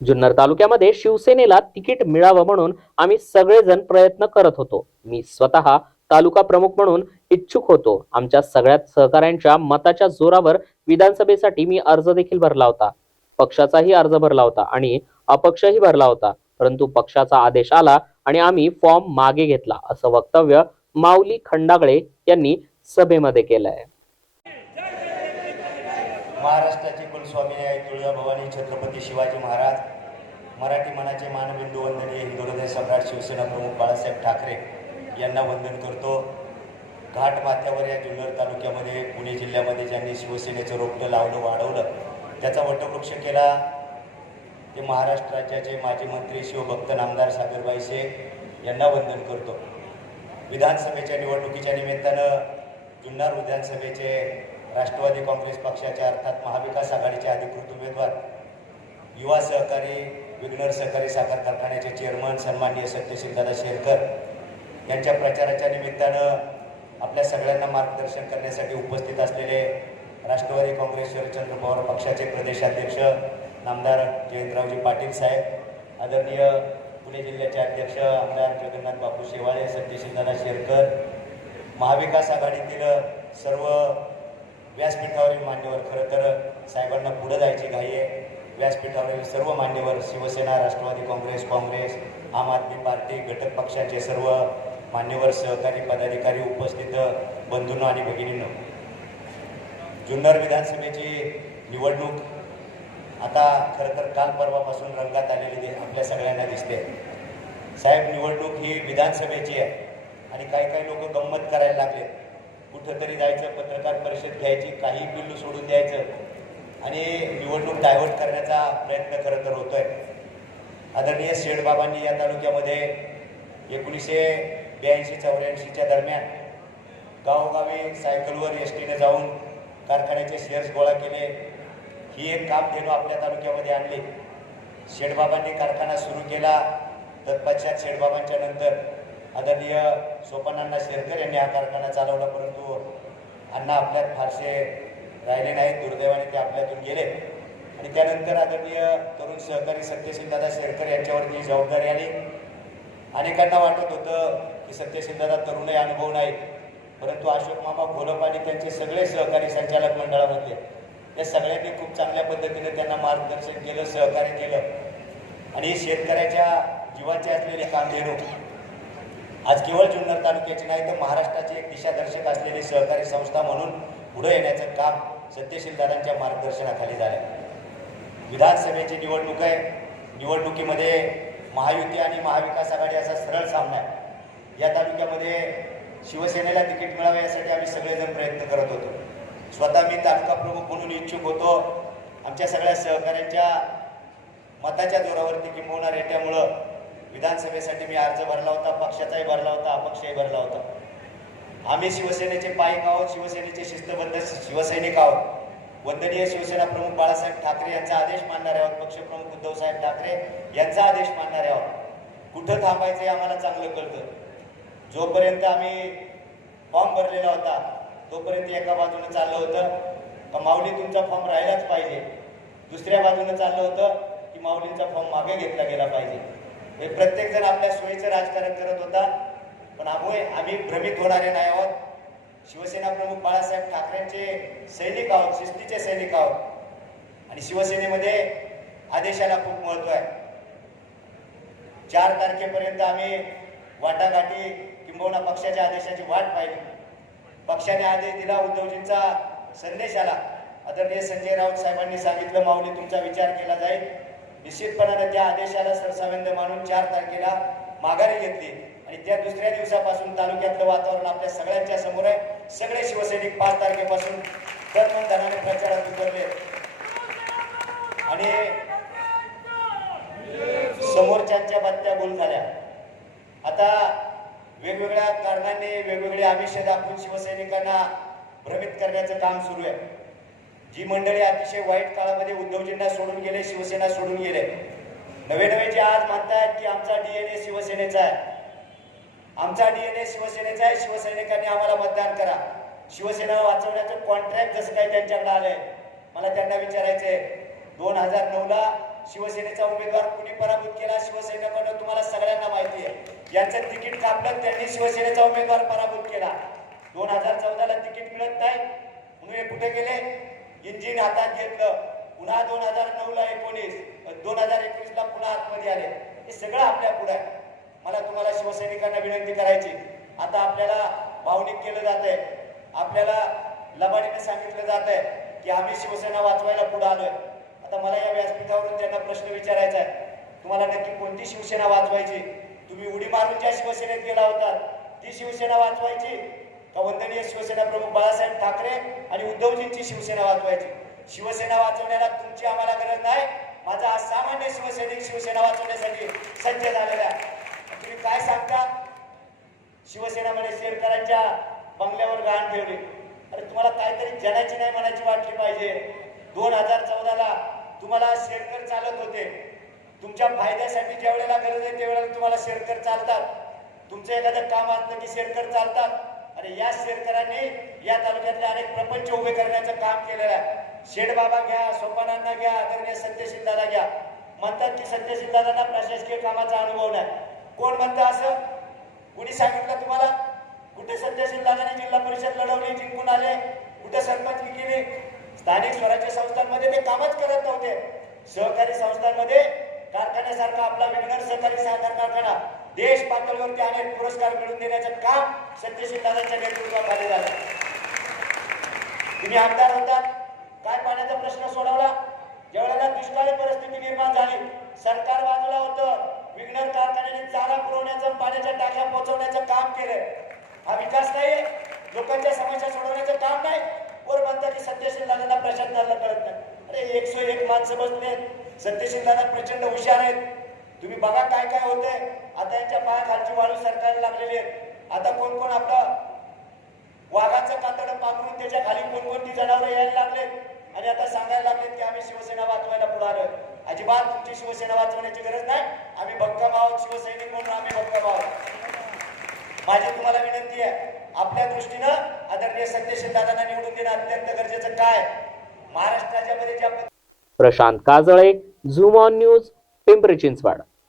जुन्नर तालुक्यामध्ये शिवसेनेला तिकीट मिळावं म्हणून आम्ही सगळेजण प्रयत्न करत होतो. मी स्वतः तालुका प्रमुख म्हणून इच्छुक होतो. आमच्या सगळ्यात सहकाऱ्यांच्या मताच्या जोरावर विधानसभेसाठी मी अर्ज देखील भरला होता. पक्षाचाही अर्ज भरला होता आणि अपक्षही भरला होता. परंतु पक्षाचा आदेश आला आणि आम्ही फॉर्म मागे घेतला, असं वक्तव्य माऊली खंडागळे यांनी सभेमध्ये केलंय. महाराष्ट्राचे कुलस्वामिनी आई तुळजाभवानी छत्रपती शिवाजी महाराज, मराठी मनाचे मानबिंदू वंदनीय हिंदू हृदय सम्राट शिवसेना प्रमुख बाळासाहेब ठाकरे यांना वंदन करतो. घाट माथ्यावर या जुन्नर तालुक्यामध्ये पुणे जिल्ह्यामध्ये ज्यांनी शिवसेनेचं रोपटं लावलं, वाढवलं, त्याचा वटवृक्ष केला ते महाराष्ट्र राज्याचे माजी मंत्री शिवभक्त नामदार सागरबाई शेख यांना वंदन करतो. विधानसभेच्या निवडणुकीच्या निमित्तानं जुन्नर विधानसभेचे राष्ट्रवादी काँग्रेस पक्षाच्या अर्थात महाविकास आघाडीचे अधिकृत उमेदवार युवा सहकारी विघ्नर सहकारी साखर कारखान्याचे चेअरमन सन्माननीय सत्यशीलदादा शेरकर यांच्या प्रचाराच्या निमित्तानं आपल्या सगळ्यांना मार्गदर्शन करण्यासाठी उपस्थित असलेले राष्ट्रवादी काँग्रेस शरदचंद्र पवार पक्षाचे प्रदेशाध्यक्ष नामदार जयंतरावजी पाटील साहेब, आदरणीय पुणे जिल्ह्याचे अध्यक्ष आमदार जगन्नाथ बापू शेवाळे, सत्यशीलदादा शेरकर, महाविकास आघाडीतील सर्व व्यासपीठावरील मान्यवर, खरं तर साहेबांना पुढे जायची घाई आहे. व्यासपीठावरील सर्व मान्यवर, शिवसेना, राष्ट्रवादी काँग्रेस, आम आदमी पार्टी घटक पक्षाचे सर्व मान्यवर, सहकारी पदाधिकारी, उपस्थित बंधूंनो आणि भगिनींनो, जुन्नर विधानसभेची निवडणूक आता खरं तर काल परवापासून रंगात आलेली आपल्या सगळ्यांना दिसते. साहेब, निवडणूक ही विधानसभेची आहे आणि काही लोक गंमत करायला लागले. कुठंतरी जायचं, पत्रकार परिषद घ्यायची, काही बिल्लू सोडून द्यायचं आणि निवडणूक डायव्हर्ट करण्याचा प्रयत्न खरं तर होतोय. आदरणीय शेठबाबांनी या तालुक्यामध्ये 1982-84च्या दरम्यान गावोगावी सायकलवर एसटीने जाऊन कारखान्याचे शेअर्स गोळा केले. ही एक कामधेनू आपल्या तालुक्यामध्ये आणली. शेठबाबांनी कारखाना सुरू केला. तत्पश्चात शेठबाबांच्या नंतर आदरणीय सोपानांना शेरकर यांनी हा कारखाना चालवला, परंतु अण्णा आपल्यात फारसे राहिले नाहीत. दुर्दैवाने ते आपल्यातून गेले आणि त्यानंतर आदरणीय तरुण सहकारी सत्यशीलदादा शेरकर यांच्यावरती जबाबदारी आली. अनेकांना वाटत होतं की सत्यशीलदादा तरुणही अनुभव नाही, परंतु अशोक मामा घोलप आणि त्यांचे सगळे सहकारी संचालक मंडळामधले त्या सगळ्यांनी खूप चांगल्या पद्धतीने त्यांना मार्गदर्शन केलं, सहकार्य केलं आणि शेतकऱ्याच्या जीवाचे असलेले कामधेनू आज केवळ जुन्नर तालुक्याची नाही तर महाराष्ट्राची एक दिशादर्शक असलेली सहकारी संस्था म्हणून पुढे येण्याचं काम सत्यशीलदादांच्या मार्गदर्शनाखाली झालं. विधानसभेची निवडणूक आहे. निवडणुकीमध्ये महायुती आणि महाविकास आघाडी असा सरळ सामना आहे. या तालुक्यामध्ये शिवसेनेला तिकीट मिळावे यासाठी आम्ही सगळेजण प्रयत्न करत होतो. स्वतः मी तालुका प्रमुख म्हणून इच्छुक होतो. आमच्या सगळ्या सहकाऱ्यांच्या मताच्या जोरावरती किंबहुना रेट्यामुळं विधानसभेसाठी मी अर्ज भरला होता. पक्षाचाही भरला होता, अपक्षही भरला होता. आम्ही शिवसेनेचे पाईक आहोत, शिवसेनेचे शिस्तबद्ध शिवसैनिक आहोत. वंदनीय शिवसेना प्रमुख बाळासाहेब ठाकरे यांचा आदेश मानणारे आहोत. पक्षप्रमुख उद्धवसाहेब ठाकरे यांचा आदेश मानणारे आहोत. कुठं थांबायचं हे आम्हाला चांगलं कळतं. जोपर्यंत आम्ही फॉर्म भरलेला होता तोपर्यंत एका बाजूने चाललं होतं का माऊली तुमचा फॉर्म राहिलाच पाहिजे, दुसऱ्या बाजूने चाललं होतं की माऊलींचा फॉर्म मागे घेतला गेला पाहिजे. हे प्रत्येक जण आपल्या सोयीचं राजकारण करत होता. पण आम्ही भ्रमित होणारे नाही आहोत. शिवसेना प्रमुख बाळासाहेब ठाकरेंचे सैनिक आहोत, शिस्तीचे सैनिक आहोत आणि शिवसेनेमध्ये आदेशाला खूप महत्व आहे. 4 तारखेपर्यंत आम्ही वाटाघाटी किंबहुना पक्षाच्या आदेशाची वाट पाहिली. पक्षाने आदेश दिला, उद्धवजींचा संदेश आला. आदरणीय संजय राऊत साहेबांनी सांगितलं माऊली तुमचा विचार केला जाईल. निश्चितपणाने त्या आदेशाला सरसावंद मानून 4 तारखेला माघारी घेतली आणि त्या दुसऱ्या दिवसापासून तालुक्यातलं वातावरण आपल्या सगळ्यांच्या समोर आहे. सगळे शिवसैनिक 5 तारखेपासून धनाने प्रचारात उतरले आणि समोरच्यांच्या बातम्या बोल झाल्या. आता वेगवेगळ्या कारणांनी वेगवेगळे आमिष दाखवून शिवसैनिकांना भ्रमित करण्याचं काम सुरू आहे. जी मंडळी अतिशय वाईट काळामध्ये उद्धवजींना सोडून गेले, शिवसेना सोडून गेले, नवे जे आज म्हणतायत की आमचा DNA शिवसेनेचा आहे, आमचा DNA शिवसेनेचा आहे, शिवसैनिकांनी आम्हाला मतदान करा, शिवसेना वाचवण्याचं कॉन्ट्रॅक्ट जसं काही त्यांच्याकडे आलंय. मला त्यांना विचारायचंय, 2009ला शिवसेनेचा उमेदवार कुणी पराभूत केला शिवसैनिकांना तुम्हाला सगळ्यांना माहिती आहे। यांचं तिकीट कापलं त्यांनी शिवसेनेचा उमेदवार पराभूत केला। 2014ला तिकीट मिळत नाही म्हणून हे कुठे गेले, इंजिन हातात घेतलं, पुन्हा 2009ला 2019ला पुन्हा आतमध्ये आले। हे सगळं आपल्या पुढे आहे। मला तुम्हाला शिवसैनिकांना विनंती करायची, आता आपल्याला भावनिक केलं जात आहे, आपल्याला लबाडीने सांगितलं जात आहे की आम्ही शिवसेना वाचवायला पुढे आलोय। आता मला या व्यासपीठावरून त्यांना प्रश्न विचारायचा आहे, तुम्हाला नक्की कोणती शिवसेना वाचवायची? तुम्ही उडी मारून ज्या शिवसेनेत गेला होता ती शिवसेना वाचवायची का वंदनीय शिवसेना प्रमुख बाळासाहेब ठाकरे आणि उद्धवजींची शिवसेना वाचवायची? शिवसेना वाचवण्याला तुमची आम्हाला गरज नाही। माझा हा सामान्य शिवसैनिक शिवसेना वाचवण्यासाठी सज्ज झालेला आहे। तुम्ही काय सांगता? शिवसेनामध्ये शेरकरांच्या बंगल्यावर गाण ठेवली। अरे तुम्हाला काहीतरी जनाची नाही मनाची वाटली पाहिजे। 2014ला तुम्हाला शेरकर चालत होते, तुमच्या फायद्यासाठी ज्या वेळेला गरज आहे त्यावेळेला तुम्हाला शेरकर चालतात, तुमचं एखादं काम असलं की शेरकर चालतात। आणि या शेरकरांनी या तालुक्यातले अनेक प्रपंच उभे करण्याचं काम केलेलं आहे। शेडबाबा घ्या, सोपानांना घ्या, आदरणीय सत्यशील दादा घ्या, म्हणतात की सत्यशील दादांना प्रशासकीय कामाचा अनुभव नाही। कोण म्हणतं असं? कुणी सांगितलं तुम्हाला? कुठे सत्यशील दादांनी जिल्हा परिषद लढवली, जिंकून आले? कुठे सरपंच केली? स्थानिक स्वराज्य संस्थांमध्ये ते कामच करत नव्हते। सहकारी संस्थांमध्ये कारखान्यासारखा आपला विघ्नर सहकारी साखर कारखाना देश पातळीवरती अनेक पुरस्कार मिळवून देण्याचं काम सत्यशील दादांच्या नेतृत्वाखाली झालं। तुम्ही आमदार होतात, काय पाण्याचा प्रश्न सोडवला? ज्यावेळेला दुष्काळी परिस्थिती निर्माण झाली, सरकार बाजूला होतं, विघ्नर कारखान्याने चारा पुरवण्याचं, पाण्याच्या टाक्या पोहोचवण्याचं काम केलं। हा विकास नाही, लोकांच्या समस्या सोडवण्याचं काम नाही। वर म्हणतात की सत्यशील दादांना प्रशासनाला कळत नाही। अरे 101 माणसं बसलेत, सत्यशील दादा प्रचंड हुशार आहेत। तुम्ही बघा काय काय होतंय। आता यांच्या पायाखालची वाळू सरकारला लागलेली आहे। आता कोण कोण आपलं वाघाचं कातडं पांघरून त्याच्या खाली कोणकोणती जनावरं यायला लागलेत आणि आता सांगायला लागलेत की आम्ही शिवसेना वाचवायला पुढे आलोय। अजिबात तुमची शिवसेना वाचवण्याची गरज नाही। आम्ही भक्कम आहोत, शिवसैनिक म्हणून आम्ही भक्कम आहोत। माझी तुम्हाला विनंती आहे, आपल्या दृष्टीनं आदरणीय सत्यशील दादांना निवडून देणं अत्यंत गरजेचं। काय महाराष्ट्राच्या मध्ये ज्या Prashant Kajale, zoom on news, Pimpri Chinchwad.